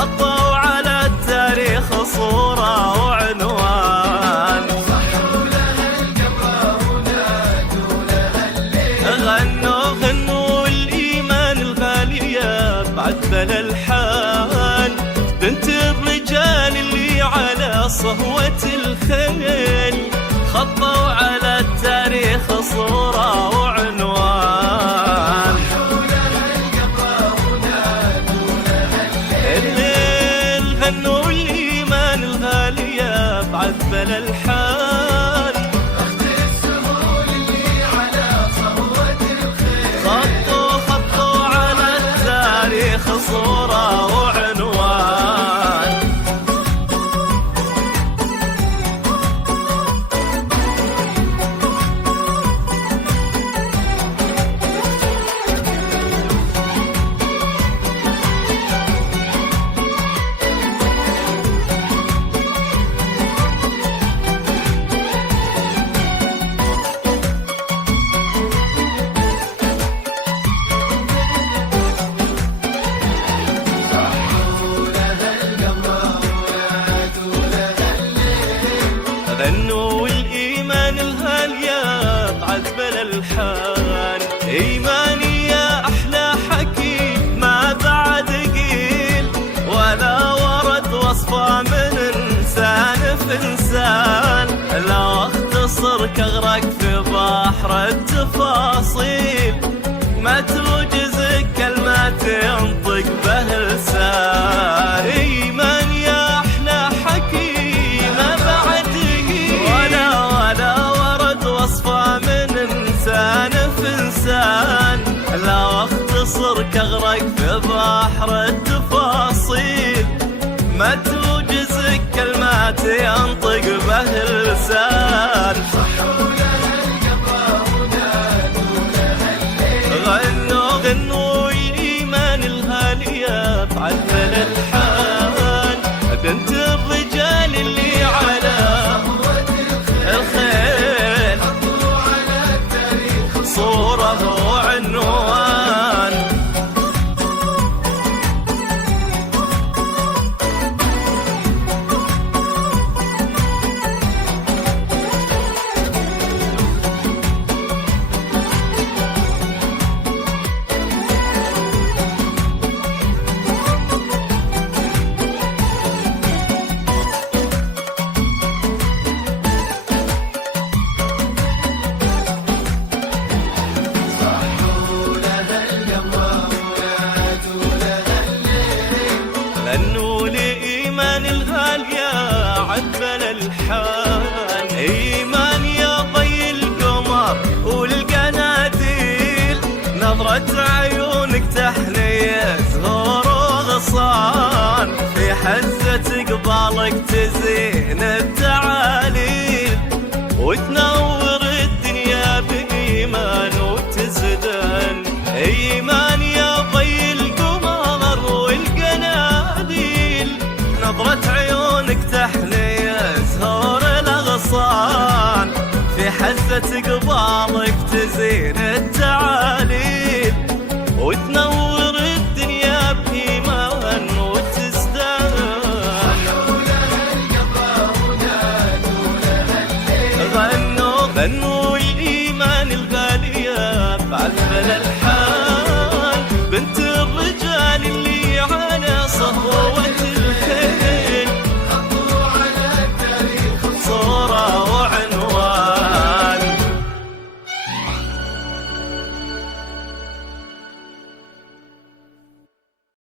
خطوا على التاريخ صورة وعنوان. صحوا لها القبر ونادوا لها الليل، غنوا الإيمان الغالية بعذبل الحال، بنت الرجال اللي على صهوة الخيل، خطوا على التاريخ صورة وعنوان. صحوا لها القبر ونادوا لها الليل، غنوا الإيمان الغالية بعذبل الحال، اختك سهول اللي على صهوة الخيل، خطوا على التاريخ صورة وعنوان. غنوا الإيمان الغالية بعذبل الحال، إيماني يا أحلى حكي ما بعد قيل، ولا ورد وصفه من إنسان في إنسان، لا أختصر كغرق في بحر التفاصيل، ما توجز كلمات ينطق به لسان. إيمان يا أحلى حكي ما بعد ولا ورد وصفه من إنسان في إنسان، لا أختصر كغرق في بحر التفاصيل، ما توجز كلمات ينطق به لسان. صحوا لها القبر ونادوا لها الليل، غنوا الإيمان الغالية بعذبل الحال، بنت الرجال اللي على الخيل، خطوا على التاريخ صورة وعنوان. صحوا لها القبر ونادوا لها الليل، غنوا لإيمان الغالية عذبل الحال، إيمان يا ضي القمر والقناديل، نظرة عيونك تحني زهور وغصان، في حزة قبالك تزين التعاليل، وتنور الدنيا بإيمان وتزدن. إيمان يا ضي القمر والقناديل، نظرة عيونك تحني زهور الأغصان، في حزة قبالك تزين التعاليل،